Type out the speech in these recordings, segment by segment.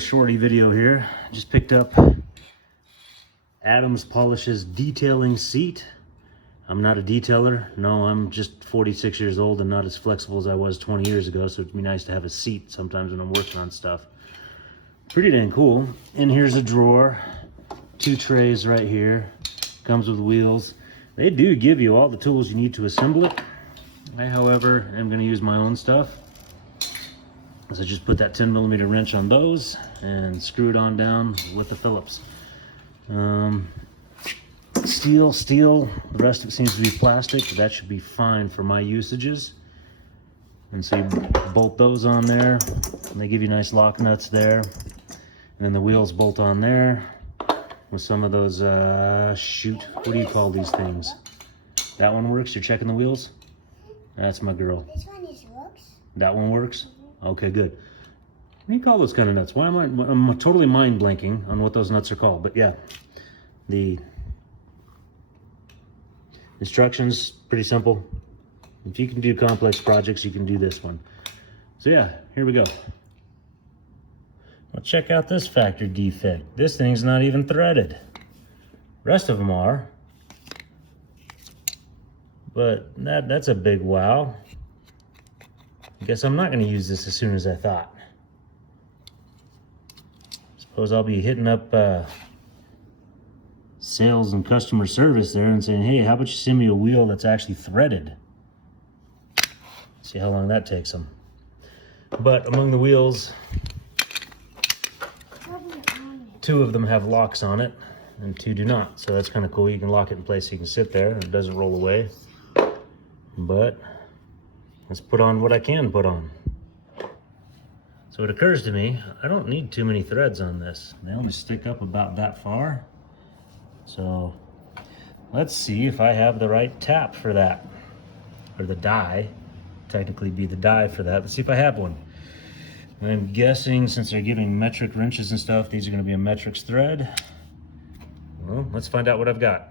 shorty video here. Just picked up Adams Polishes detailing seat. I'm not a detailer. No, I'm just 46 years old and not as flexible as I was 20 years ago, so it'd be nice to have a seat sometimes when I'm working on stuff. Pretty dang cool. And here's a drawer, 2 trays right here. Comes with wheels. They do give you all the tools you need to assemble it. I, however, am going to use my own stuff. So just put that 10mm wrench on those and screw it on down with the Phillips. Steel, the rest of it seems to be plastic. That should be fine for my usages. And so you bolt those on there, and they give you nice lock nuts there. And then the wheels bolt on there with some of those, shoot, what do you call these things? That one works? You're checking the wheels? That's my girl. This one works. That one works? Okay, good. What do you call those kind of nuts? Why am I'm totally mind blanking on what those nuts are called, but yeah. The instructions, pretty simple. If you can do complex projects, you can do this one. So yeah, here we go. Well, check out this factory defect. This thing's not even threaded. Rest of them are. But that's a big wow. I guess I'm not gonna use this as soon as I thought. Suppose I'll be hitting up sales and customer service there and saying, hey, how about you send me a wheel that's actually threaded? See how long that takes them. But among the wheels, 2 of them have locks on it and 2 do not. So that's kind of cool. You can lock it in place so you can sit there and it doesn't roll away. But let's put on what I can put on. So it occurs to me, I don't need too many threads on this. They only stick up about that far. So let's see if I have the right tap for that, or the die. Technically be the die for that. Let's see if I have one. I'm guessing since they're giving metric wrenches and stuff, these are going to be a metrics thread. Well, let's find out what I've got.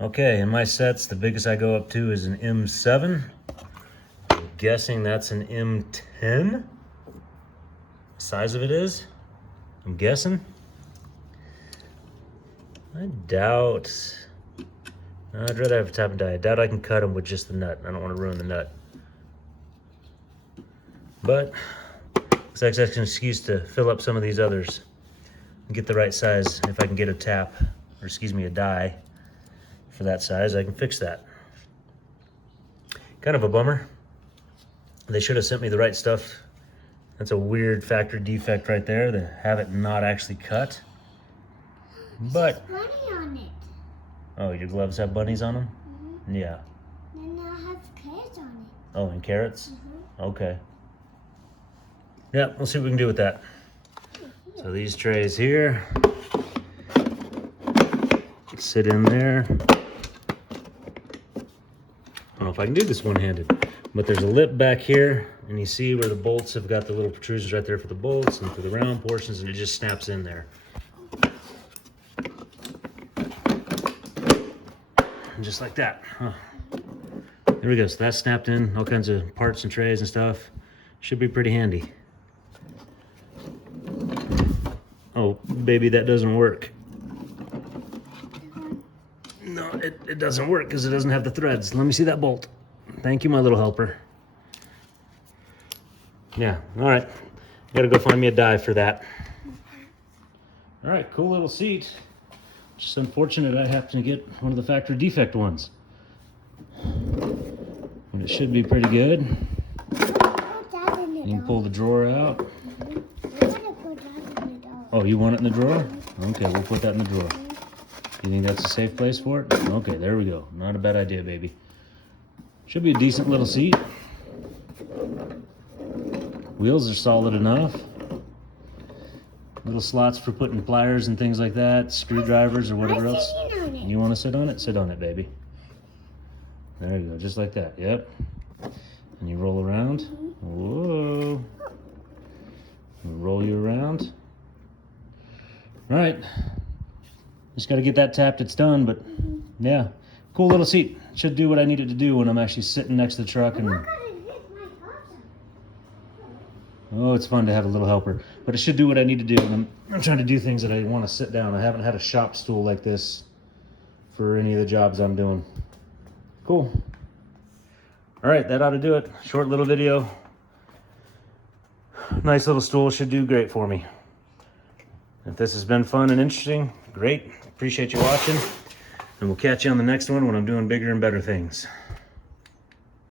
Okay, in my sets, the biggest I go up to is an M7. I'm guessing that's an M10. Size of it is, I'm guessing. I doubt, I'd rather have a tap and die. I doubt I can cut them with just the nut. I don't want to ruin the nut. But it's actually an excuse to fill up some of these others and get the right size. If I can get a tap, or excuse me, a die for that size, I can fix that. Kind of a bummer. They should have sent me the right stuff. That's a weird factory defect right there, to have it not actually cut. But there's bunny on it. Oh, your gloves have bunnies on them? Mm-hmm. Yeah. And I have carrots on it. Oh, and carrots? Mm-hmm. Okay. Yeah, we'll see what we can do with that. So these trays here sit in there. I don't know if I can do this one-handed, but there's a lip back here, and you see where the bolts have got the little protrusions right there for the bolts and for the round portions, and it just snaps in there. And just like that. Huh. There we go. So that's snapped in, all kinds of parts and trays and stuff. Should be pretty handy. Oh, baby, that doesn't work. No, it doesn't work because it doesn't have the threads. Let me see that bolt. Thank you, my little helper. Yeah, all right. Gotta go find me a die for that. All right, cool little seat. Just unfortunate I have to get one of the factory defect ones. But it should be pretty good. You can pull the drawer out. Oh, you want it in the drawer? Okay, we'll put that in the drawer. You think that's a safe place for it? Okay, there we go. Not a bad idea, baby. Should be a decent little seat. Wheels are solid enough. Little slots for putting pliers and things like that, screwdrivers or whatever else. You want to sit on it? Sit on it, baby. There you go, just like that. Yep. And you roll around. Whoa. Roll you around. All right. Just got to get that tapped. It's done, but yeah. Cool little seat. Should do what I need it to do when I'm actually sitting next to the truck and Oh, it's fun to have a little helper, but it should do what I need to do. And I'm trying to do things that I want to sit down. I haven't had a shop stool like this for any of the jobs I'm doing. Cool. All right, that ought to do it. Short little video. Nice little stool, should do great for me. If this has been fun and interesting, great. Appreciate you watching. And we'll catch you on the next one when I'm doing bigger and better things.